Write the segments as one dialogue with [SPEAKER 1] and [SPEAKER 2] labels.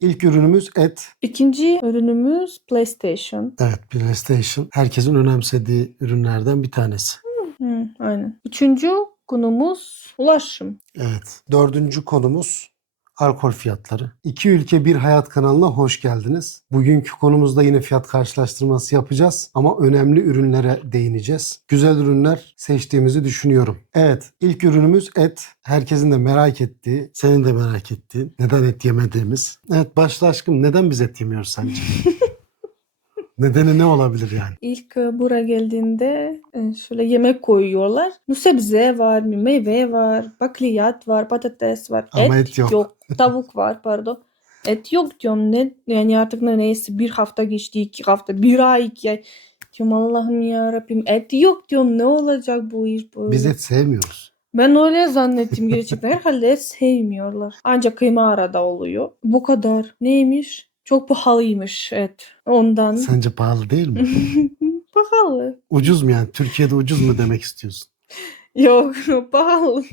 [SPEAKER 1] İlk ürünümüz et.
[SPEAKER 2] İkinci ürünümüz PlayStation.
[SPEAKER 1] Evet PlayStation herkesin önemsediği ürünlerden bir tanesi.
[SPEAKER 2] Hı, aynen. Üçüncü konumuz ulaşım.
[SPEAKER 1] Evet. Dördüncü konumuz alkol fiyatları. İki ülke bir hayat kanalına hoş geldiniz. Bugünkü konumuzda yine fiyat karşılaştırması yapacağız ama önemli ürünlere değineceğiz. Güzel ürünler seçtiğimizi düşünüyorum. Evet, ilk ürünümüz et. Herkesin de merak ettiği, senin de merak ettiğin neden et yemediğimiz. Evet, başta aşkım neden biz et yemiyoruz sence? Nedeni ne olabilir yani?
[SPEAKER 2] İlk e, buraya geldiğinde e, şöyle yemek koyuyorlar. Sebze var, meyve var, bakliyat var, patates var.
[SPEAKER 1] Ama et yok.
[SPEAKER 2] Tavuk var pardon. Et yok diyorum ne yani artık ne neyse bir hafta geçti iki hafta bir ay iki ay. Diyorum Allah'ım ya Rabbim et yok diyorum ne olacak bu iş böyle.
[SPEAKER 1] Biz et sevmiyoruz.
[SPEAKER 2] Ben öyle zannettim gerçekten. Herhalde et sevmiyorlar. Ancak kıyma arada oluyor. Bu kadar. Neymiş? Çok pahalıymış et. Ondan.
[SPEAKER 1] Sence pahalı değil mi?
[SPEAKER 2] pahalı.
[SPEAKER 1] Ucuz mu yani? Türkiye'de ucuz mu demek istiyorsun?
[SPEAKER 2] Yok pahalı.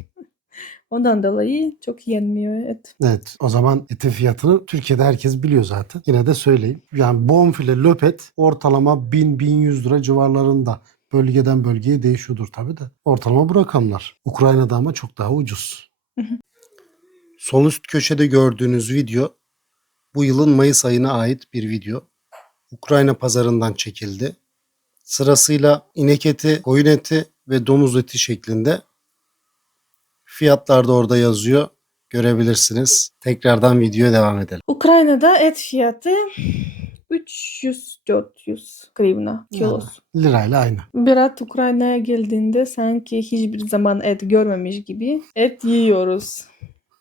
[SPEAKER 2] Ondan dolayı çok yenmiyor et.
[SPEAKER 1] Evet o zaman etin fiyatını Türkiye'de herkes biliyor zaten. Yine de söyleyeyim. Yani bonfile löpet ortalama 1000-1100 lira civarlarında. Bölgeden bölgeye değişiyordur tabii de. Ortalama bu rakamlar. Ukrayna'da ama çok daha ucuz.
[SPEAKER 2] Hı hı.
[SPEAKER 1] Sol üst köşede gördüğünüz video bu yılın Mayıs ayına ait bir video. Ukrayna pazarından çekildi. Sırasıyla inek eti, koyun eti ve domuz eti şeklinde Fiyatlar da orada yazıyor. Görebilirsiniz. Tekrardan videoya devam edelim.
[SPEAKER 2] Ukrayna'da et fiyatı 300-400 grivna kilosu.
[SPEAKER 1] Lirayla aynı.
[SPEAKER 2] Berat Ukrayna'ya geldiğinde sanki hiçbir zaman et görmemiş gibi et yiyoruz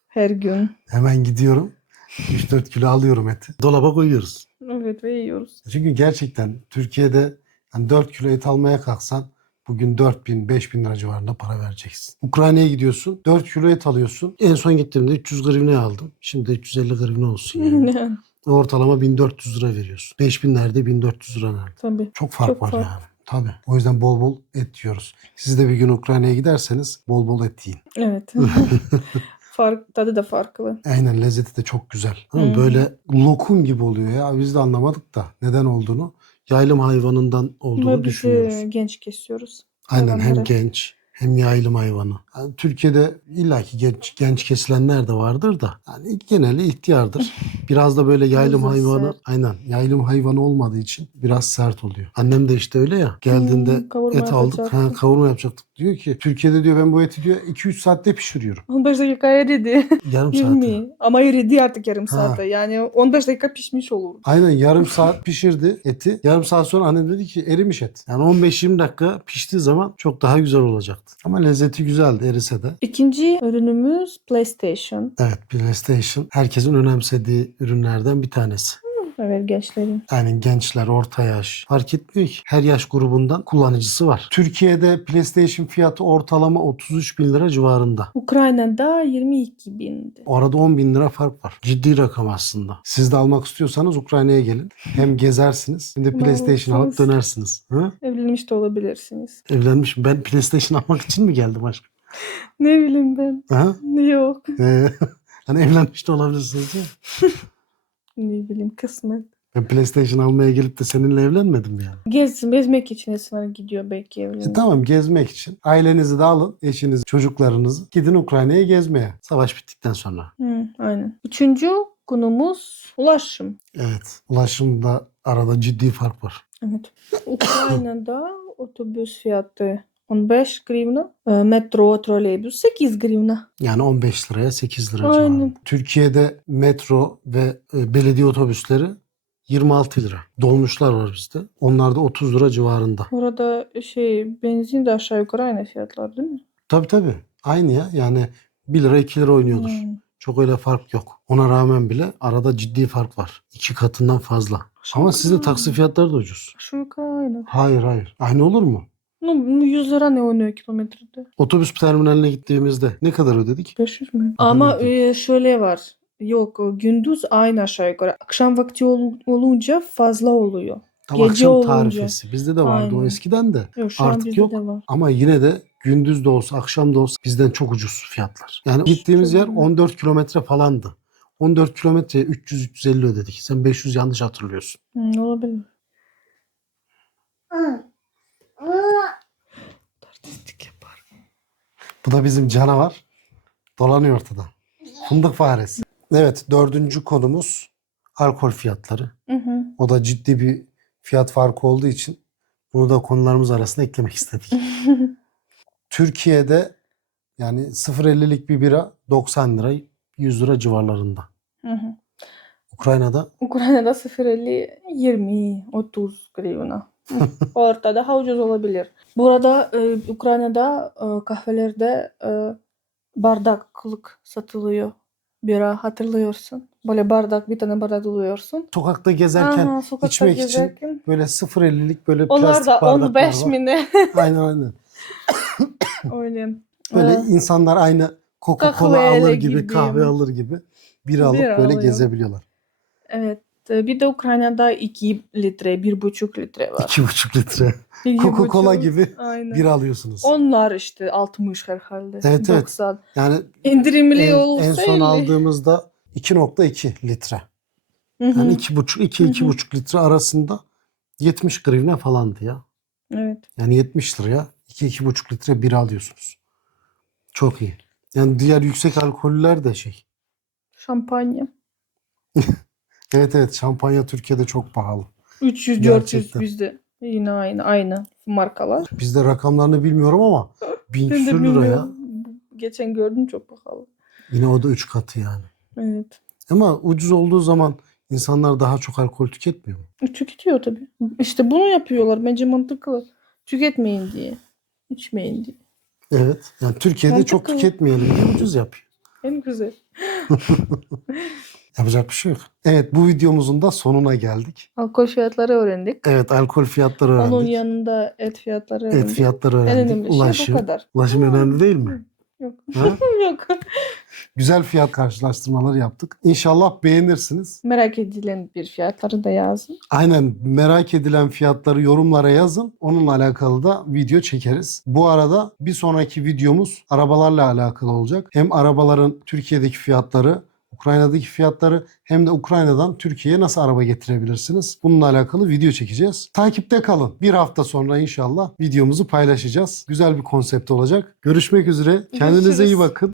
[SPEAKER 2] her gün.
[SPEAKER 1] Hemen gidiyorum. 3-4 kilo alıyorum eti. Dolaba koyuyoruz.
[SPEAKER 2] Evet ve yiyoruz.
[SPEAKER 1] Çünkü gerçekten Türkiye'de yani 4 kilo et almaya kalksan bugün 4000 5000 lira civarında para vereceksin. Ukrayna'ya gidiyorsun. 4 kilo et alıyorsun. En son gittiğimde 300 grivne aldım. Şimdi de 350 grivne olsun yani. Ortalama 1400 lira veriyorsun. 5000 nerede 1400 lira nerede?
[SPEAKER 2] Tabii.
[SPEAKER 1] Çok fark
[SPEAKER 2] Çok
[SPEAKER 1] var
[SPEAKER 2] fark.
[SPEAKER 1] yani. Tabii. O yüzden bol bol et yiyoruz. Siz de bir gün Ukrayna'ya giderseniz bol bol et yiyin.
[SPEAKER 2] Evet. Fark, tadı da farklı.
[SPEAKER 1] Aynen lezzeti de çok güzel. Ama
[SPEAKER 2] Hmm.
[SPEAKER 1] böyle lokum gibi oluyor ya. Biz de anlamadık da neden olduğunu. Yaylım hayvanından olduğunu
[SPEAKER 2] Ve
[SPEAKER 1] düşünüyoruz.
[SPEAKER 2] genç kesiyoruz.
[SPEAKER 1] Aynen hem
[SPEAKER 2] hayvanları.
[SPEAKER 1] genç hem yaylım hayvanı. Yani Türkiye'de illaki genç, genç kesilenler de vardır da yani geneli ihtiyardır. Biraz da böyle yaylım hayvanı
[SPEAKER 2] sert.
[SPEAKER 1] aynen yaylım hayvanı olmadığı için biraz sert oluyor. Annem de işte öyle ya. Geldiğinde
[SPEAKER 2] Hmm, kavurma
[SPEAKER 1] et aldık. Ha,
[SPEAKER 2] yapacaktık.
[SPEAKER 1] kavurma yapacaktık. Diyor ki Türkiye'de diyor ben bu eti diyor 2-3 saatte pişiriyorum.
[SPEAKER 2] 15 dakika eridi.
[SPEAKER 1] Yarım saatte.
[SPEAKER 2] 20. Ama eridi artık yarım
[SPEAKER 1] Ha.
[SPEAKER 2] saatte. Yani 15 dakika pişmiş olur.
[SPEAKER 1] Aynen yarım saat pişirdi eti. Yarım saat sonra annem dedi ki erimiş et. Yani 15-20 dakika piştiği zaman çok daha güzel olacaktı. Ama lezzeti güzeldi erise de.
[SPEAKER 2] İkinci ürünümüz PlayStation.
[SPEAKER 1] Evet PlayStation herkesin önemsediği ürünlerden bir tanesi.
[SPEAKER 2] Evet gençlerin.
[SPEAKER 1] Yani gençler, orta yaş fark etmiyor ki. Her yaş grubundan kullanıcısı var. Türkiye'de PlayStation fiyatı ortalama 33 bin lira civarında.
[SPEAKER 2] Ukrayna'da 22 bindi.
[SPEAKER 1] Orada 10 bin lira fark var. Ciddi rakam aslında. Siz de almak istiyorsanız Ukrayna'ya gelin. Hem gezersiniz hem de PlayStation alıp dönersiniz. Hı?
[SPEAKER 2] Evlenmiş de olabilirsiniz.
[SPEAKER 1] Evlenmiş. Ben PlayStation almak için mi geldim aşkım?
[SPEAKER 2] Ne bileyim ben.
[SPEAKER 1] Ha?
[SPEAKER 2] Yok.
[SPEAKER 1] Ee, hani evlenmiş de olabilirsiniz ya.
[SPEAKER 2] Ne bileyim kısmet.
[SPEAKER 1] Ben PlayStation almaya gelip de seninle evlenmedim yani.
[SPEAKER 2] Gez, gezmek için insanlar gidiyor belki
[SPEAKER 1] E
[SPEAKER 2] evlenmek.
[SPEAKER 1] tamam gezmek için. Ailenizi de alın. Eşinizi, çocuklarınızı. Gidin Ukrayna'ya gezmeye. Savaş bittikten sonra.
[SPEAKER 2] Hı, aynen. Üçüncü konumuz ulaşım.
[SPEAKER 1] Evet. Ulaşımda arada ciddi fark var.
[SPEAKER 2] Evet. Ukrayna'da otobüs fiyatı 15 grivna, e, metro, troleybüs 8 grivna.
[SPEAKER 1] Yani 15 liraya 8 lira
[SPEAKER 2] Aynen.
[SPEAKER 1] civarında. Türkiye'de metro ve e, belediye otobüsleri 26 lira. Dolmuşlar var bizde. Onlar da 30 lira civarında.
[SPEAKER 2] Orada şey benzin de aşağı yukarı aynı fiyatlar değil mi?
[SPEAKER 1] Tabii tabii. Aynı ya. Yani 1 lira 2 lira oynuyordur.
[SPEAKER 2] Hmm.
[SPEAKER 1] Çok öyle fark yok. Ona rağmen bile arada ciddi fark var. İki katından fazla. Ama sizde taksi fiyatları da ucuz.
[SPEAKER 2] Aşağı yukarı aynı.
[SPEAKER 1] Hayır hayır. Aynı olur mu?
[SPEAKER 2] No, 100 lira ne oynuyor kilometrede?
[SPEAKER 1] Otobüs terminaline gittiğimizde ne kadar ödedik?
[SPEAKER 2] 500 mü? Ama e, şöyle var. Yok o gündüz aynı aşağı yukarı. Akşam vakti ol- olunca fazla oluyor.
[SPEAKER 1] Tam
[SPEAKER 2] Gece
[SPEAKER 1] akşam
[SPEAKER 2] olunca.
[SPEAKER 1] tarifesi. Bizde de vardı o
[SPEAKER 2] Aynen.
[SPEAKER 1] eskiden de.
[SPEAKER 2] Yok şu an
[SPEAKER 1] Artık
[SPEAKER 2] bizde
[SPEAKER 1] yok.
[SPEAKER 2] de var.
[SPEAKER 1] Ama yine de gündüz de olsa akşam da olsa bizden çok ucuz fiyatlar. Yani gittiğimiz yer
[SPEAKER 2] ucuz.
[SPEAKER 1] 14 kilometre falandı. 14 kilometre 300-350 ödedik. Sen 500 yanlış hatırlıyorsun.
[SPEAKER 2] Hı, olabilir. Artistik yapar.
[SPEAKER 1] Bu da bizim canavar. Dolanıyor ortada. Fındık faresi. Evet dördüncü konumuz alkol fiyatları.
[SPEAKER 2] Hı hı.
[SPEAKER 1] O da ciddi bir fiyat farkı olduğu için bunu da konularımız arasında eklemek istedik. Türkiye'de yani 0.50'lik bir bira 90 lira 100 lira civarlarında.
[SPEAKER 2] Hı hı.
[SPEAKER 1] Ukrayna'da
[SPEAKER 2] Ukrayna'da 0.50 20 30 grivna. Orada daha ucuz olabilir. Burada e, Ukrayna'da e, kahvelerde e, bardaklık satılıyor. Bira hatırlıyorsun. Böyle bardak bir tane bardak buluyorsun.
[SPEAKER 1] sokakta gezerken
[SPEAKER 2] Aha, sokakta
[SPEAKER 1] içmek için
[SPEAKER 2] gezerken.
[SPEAKER 1] böyle 0.50'lik böyle
[SPEAKER 2] Onlar
[SPEAKER 1] plastik
[SPEAKER 2] da
[SPEAKER 1] bardaklar
[SPEAKER 2] 15
[SPEAKER 1] var.
[SPEAKER 2] mi ne?
[SPEAKER 1] Aynen aynen.
[SPEAKER 2] Öyle.
[SPEAKER 1] Böyle
[SPEAKER 2] Ee,
[SPEAKER 1] insanlar aynı Coca-Cola alır gibi,
[SPEAKER 2] gibi.
[SPEAKER 1] kahve alır gibi bir alıp
[SPEAKER 2] Bira
[SPEAKER 1] böyle
[SPEAKER 2] alıyor.
[SPEAKER 1] gezebiliyorlar.
[SPEAKER 2] Evet. Bir de Ukrayna'da 2 litre, 1,5 litre var.
[SPEAKER 1] 2,5 litre Coca-Cola gibi
[SPEAKER 2] Aynen.
[SPEAKER 1] bir alıyorsunuz.
[SPEAKER 2] Onlar işte 60 herhalde.
[SPEAKER 1] Evet, evet.
[SPEAKER 2] 90.
[SPEAKER 1] Yani
[SPEAKER 2] İndirimli
[SPEAKER 1] en,
[SPEAKER 2] olsa
[SPEAKER 1] en son
[SPEAKER 2] 50.
[SPEAKER 1] aldığımızda 2.2 litre.
[SPEAKER 2] Hı hı.
[SPEAKER 1] Yani 2,5 2
[SPEAKER 2] Hı hı.
[SPEAKER 1] 2,5 litre arasında 70 grivne falandı ya.
[SPEAKER 2] Evet.
[SPEAKER 1] Yani 70 liraya 2 2,5 litre bira alıyorsunuz. Çok iyi. Yani diğer yüksek alkoller de şey.
[SPEAKER 2] Şampanya.
[SPEAKER 1] Evet evet şampanya Türkiye'de çok pahalı.
[SPEAKER 2] 300 400
[SPEAKER 1] Gerçekten.
[SPEAKER 2] bizde. Yine aynı aynı markalar.
[SPEAKER 1] Bizde rakamlarını bilmiyorum ama bin
[SPEAKER 2] Ben de
[SPEAKER 1] küsür lira ya.
[SPEAKER 2] bilmiyorum. Geçen gördüm çok pahalı.
[SPEAKER 1] Yine o da 3 katı yani.
[SPEAKER 2] Evet.
[SPEAKER 1] Ama ucuz olduğu zaman insanlar daha çok alkol tüketmiyor mu?
[SPEAKER 2] Tüketiyor tabii. İşte bunu yapıyorlar. Bence mantıklı. Tüketmeyin diye. İçmeyin diye.
[SPEAKER 1] Evet. Yani Türkiye'de çok
[SPEAKER 2] Mantıklı.
[SPEAKER 1] tüketmeyelim diye ucuz yapıyor.
[SPEAKER 2] En güzel.
[SPEAKER 1] Yapacak bir şey yok. Evet bu videomuzun da sonuna geldik.
[SPEAKER 2] Alkol fiyatları öğrendik.
[SPEAKER 1] Evet alkol fiyatları
[SPEAKER 2] Onun
[SPEAKER 1] öğrendik.
[SPEAKER 2] yanında et fiyatları
[SPEAKER 1] Et
[SPEAKER 2] öğrendik.
[SPEAKER 1] fiyatları
[SPEAKER 2] En
[SPEAKER 1] öğrendik.
[SPEAKER 2] şey
[SPEAKER 1] Ulaşım.
[SPEAKER 2] bu kadar.
[SPEAKER 1] Ulaşım önemli değil mi?
[SPEAKER 2] Yok. Yok.
[SPEAKER 1] Güzel fiyat karşılaştırmaları yaptık. İnşallah beğenirsiniz.
[SPEAKER 2] Merak edilen bir fiyatları da yazın.
[SPEAKER 1] Aynen merak edilen fiyatları yorumlara yazın. Onunla alakalı da video çekeriz. Bu arada bir sonraki videomuz arabalarla alakalı olacak. Hem arabaların Türkiye'deki fiyatları, Ukrayna'daki fiyatları hem de Ukrayna'dan Türkiye'ye nasıl araba getirebilirsiniz? Bununla alakalı video çekeceğiz. Takipte kalın. Bir hafta sonra inşallah videomuzu paylaşacağız. Güzel bir konsept olacak. Görüşmek üzere. Kendinize iyi
[SPEAKER 2] Görüşürüz.
[SPEAKER 1] bakın.